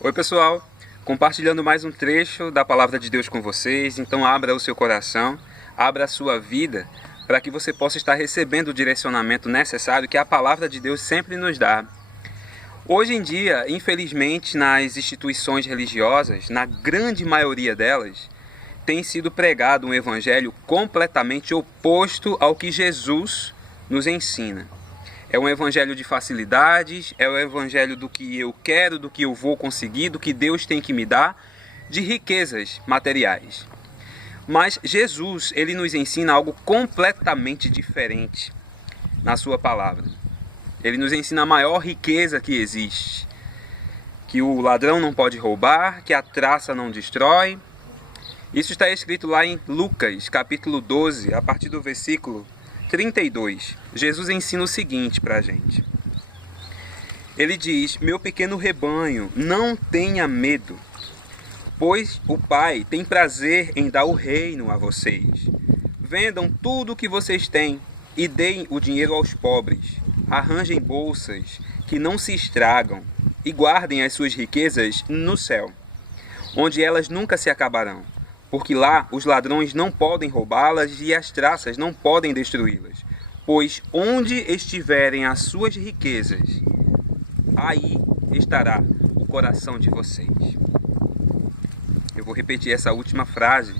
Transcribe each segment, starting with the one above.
Oi pessoal, compartilhando mais um trecho da Palavra de Deus com vocês. Então abra o seu coração, abra a sua vida, para que você possa estar recebendo o direcionamento necessário que a Palavra de Deus sempre nos dá. Hoje em dia, infelizmente, nas instituições religiosas, na grande maioria delas, tem sido pregado um evangelho completamente oposto ao que Jesus nos ensina. É um evangelho de facilidades, é o evangelho do que eu quero, do que eu vou conseguir, do que Deus tem que me dar, de riquezas materiais. Mas Jesus, ele nos ensina algo completamente diferente na sua palavra. Ele nos ensina a maior riqueza que existe, que o ladrão não pode roubar, que a traça não destrói. Isso está escrito lá em Lucas, capítulo 12, a partir do versículo 32. Jesus ensina o seguinte para a gente. Ele diz: meu pequeno rebanho, não tenha medo, pois o Pai tem prazer em dar o reino a vocês. Vendam tudo o que vocês têm e deem o dinheiro aos pobres. Arranjem bolsas que não se estragam e guardem as suas riquezas no céu, onde elas nunca se acabarão. Porque lá os ladrões não podem roubá-las e as traças não podem destruí-las. Pois onde estiverem as suas riquezas, aí estará o coração de vocês. Eu vou repetir essa última frase.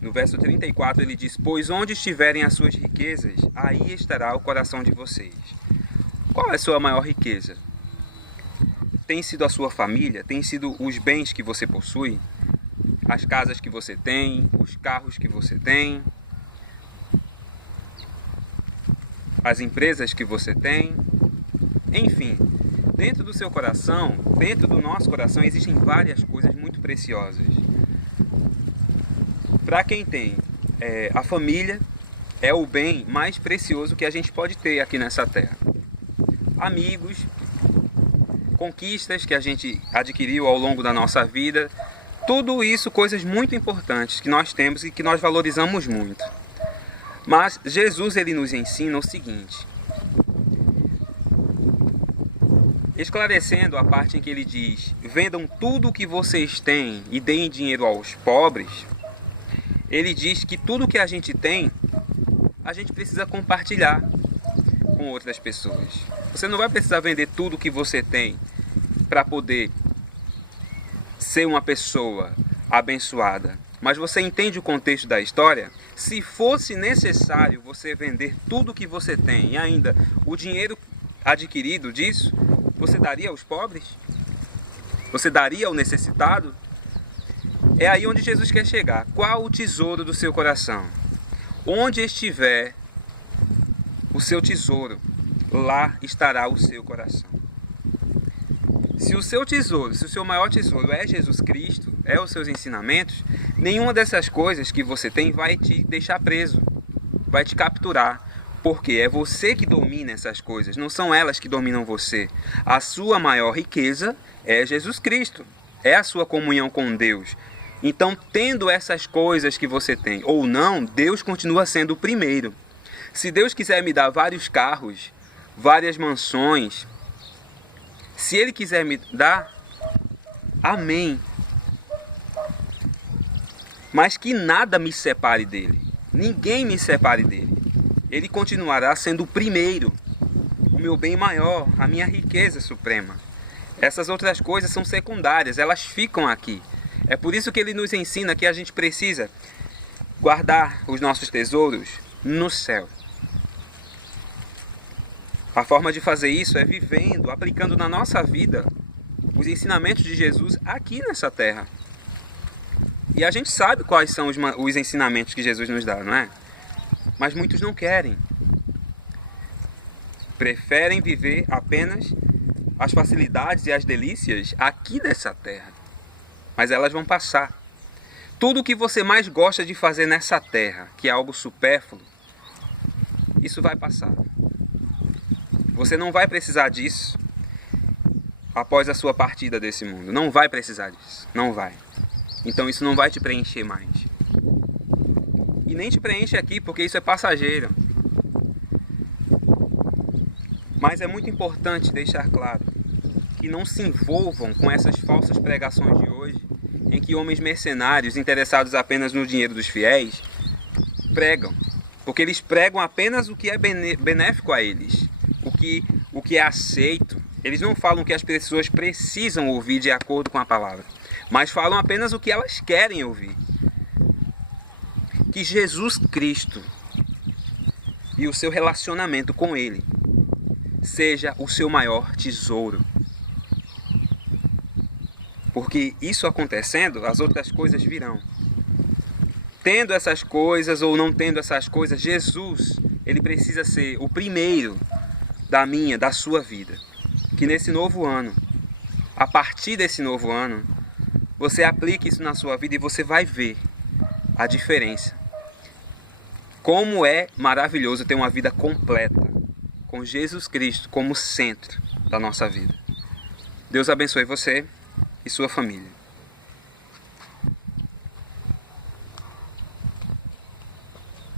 No verso 34 ele diz: pois onde estiverem as suas riquezas, aí estará o coração de vocês. Qual é a sua maior riqueza? Tem sido a sua família? Tem sido os bens que você possui? As casas que você tem, os carros que você tem, as empresas que você tem, enfim, dentro do seu coração, dentro do nosso coração, existem várias coisas muito preciosas. Para quem tem a família, é o bem mais precioso que a gente pode ter aqui nessa terra. Amigos, conquistas que a gente adquiriu ao longo da nossa vida, tudo isso coisas muito importantes que nós temos e que nós valorizamos muito. Mas Jesus ele nos ensina o seguinte, esclarecendo a parte em que ele diz: vendam tudo o que vocês têm e deem dinheiro aos pobres. Ele diz que tudo que a gente tem, a gente precisa compartilhar com outras pessoas. Você não vai precisar vender tudo que você tem para poder ser uma pessoa abençoada. Mas você entende o contexto da história? Se fosse necessário você vender tudo que você tem e ainda o dinheiro adquirido disso, você daria aos pobres? Você daria ao necessitado? É aí onde Jesus quer chegar. Qual o tesouro do seu coração? Onde estiver o seu tesouro, lá estará o seu coração. Se o seu tesouro, se o seu maior tesouro é Jesus Cristo, é os seus ensinamentos, nenhuma dessas coisas que você tem vai te deixar preso, vai te capturar, porque é você que domina essas coisas, não são elas que dominam você. A sua maior riqueza é Jesus Cristo, é a sua comunhão com Deus. Então, tendo essas coisas que você tem ou não, Deus continua sendo o primeiro. Se Deus quiser me dar vários carros, várias mansões, se Ele quiser me dar, amém. Mas que nada me separe dele. Ninguém me separe dele. Ele continuará sendo o primeiro, o meu bem maior, a minha riqueza suprema. Essas outras coisas são secundárias, elas ficam aqui. É por isso que ele nos ensina que a gente precisa guardar os nossos tesouros no céu. A forma de fazer isso é vivendo, aplicando na nossa vida os ensinamentos de Jesus aqui nessa terra. E a gente sabe quais são os ensinamentos que Jesus nos dá, não é? Mas muitos não querem. Preferem viver apenas as facilidades e as delícias aqui dessa terra. Mas elas vão passar. Tudo o que você mais gosta de fazer nessa terra, que é algo supérfluo, isso vai passar. Você não vai precisar disso após a sua partida desse mundo. Não vai precisar disso. Não vai. Então isso não vai te preencher mais. E nem te preenche aqui, porque isso é passageiro. Mas é muito importante deixar claro que não se envolvam com essas falsas pregações de hoje, em que homens mercenários, interessados apenas no dinheiro dos fiéis, pregam. Porque eles pregam apenas o que é benéfico a eles, o que é aceito. Eles não falam o que as pessoas precisam ouvir de acordo com a palavra, mas falam apenas o que elas querem ouvir. Que Jesus Cristo e o seu relacionamento com Ele seja o seu maior tesouro. Porque isso acontecendo, as outras coisas virão. Tendo essas coisas ou não tendo essas coisas, Jesus, Ele precisa ser o primeiro da sua vida. Que nesse novo ano, a partir desse novo ano, você aplique isso na sua vida e você vai ver a diferença. Como é maravilhoso ter uma vida completa, com Jesus Cristo como centro da nossa vida. Deus abençoe você e sua família.